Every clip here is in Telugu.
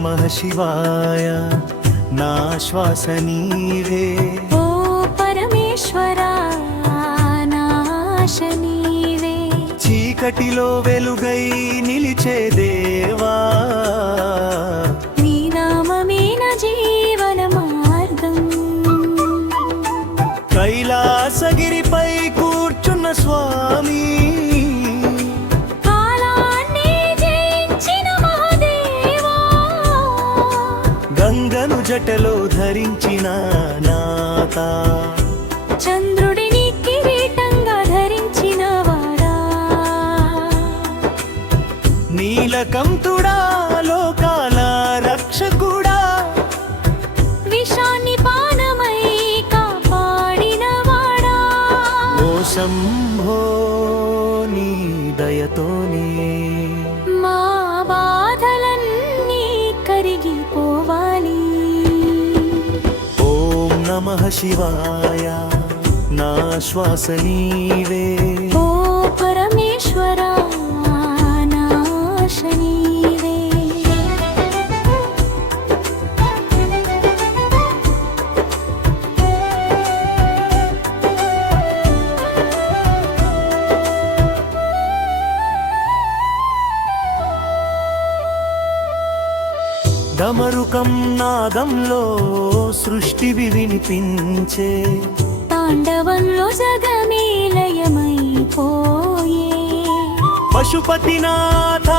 నమః శివాయ నా శ్వాస నీవే ఓ పరమేశ్వరా నాశ నీవే చీకటిలో వెలుగై నిలిచే దేవా నీ నామమే నా జీవన మార్గం కైలాసగిరిపై కూర్చున్న స్వామి కాలాన్ని జయించిన మహాదేవా గంగను జటలో ధరించిన నాథ చంద్రుడిని కిరీటంగా ధరించిన వాడా నీలకంఠుడా లోకాల రక్షకుడా విషాన్ని పానమై కాపాడిన వాడా ఓ శంభో నీ దయతోనే మా బాధలన్నీ కరిగిపోవాలి ఓం నమః శివాయ నా శ్వాస నీవే ఓ పరమేశ్వరా నాశ నీవే డమరుకం నాదంలో సృష్టివి వినిపించే తాండవంలో జగమేలయమైపోయే పశుపతినాథ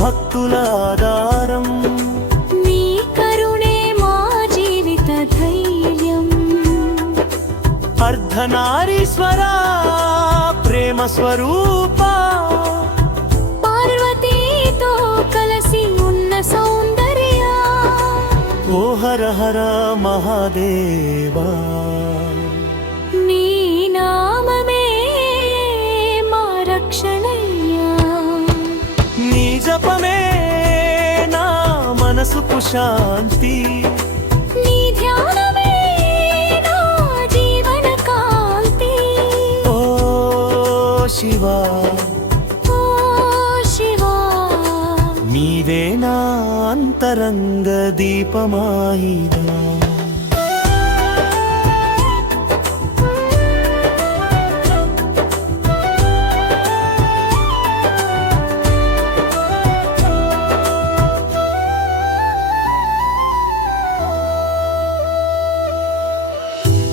భక్తుల ఆధారం నీ కరుణే మా జీవిత ధైర్యం అర్ధనారీశ్వర ప్రేమ స్వరూప పార్వతీతో కలసి ఉన్న సౌందర్య ఓ హర హర మహాదేవా నీ నామమే మా రక్షణయ్యా నీ జపమే నా మనసుకు శాంతి నీ ధ్యానమే నా జీవన కాంతి ఓ శివా ఓ శివా నీవే నా అంతరంగ దీపమాయిదా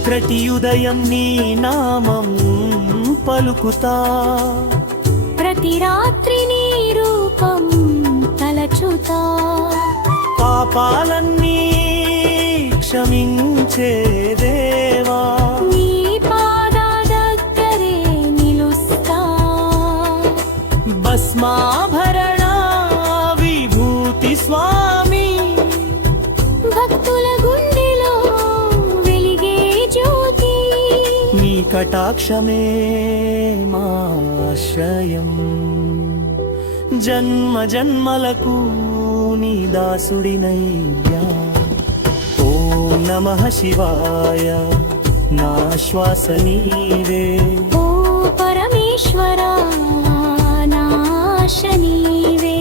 ప్రతి ఉదయం నీ నామం పలుకుతా ప్రతి రాత్రి నీ రూపం తలచుతా పాపాలన్నీ క్షమించే దేవా నీ పాద దగ్గరే నిలుస్తా భస్మాభరణ విభూతి స్వామి భక్తుల గుండెలో వెలిగే జ్యోతి నీ కటాక్షమే మా ఆశ్రయం జన్మ జన్మలకు నీ దాసుడినయ్యా ఓం నమః శివాయ నా శ్వాస నీవే ఓ పరమేశ్వరా నాశ నీవే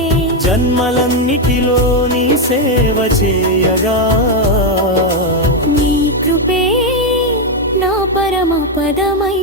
జన్మలన్నిటిలో నీ సేవ చేయగా నీ కృపే నా పరమ పదమై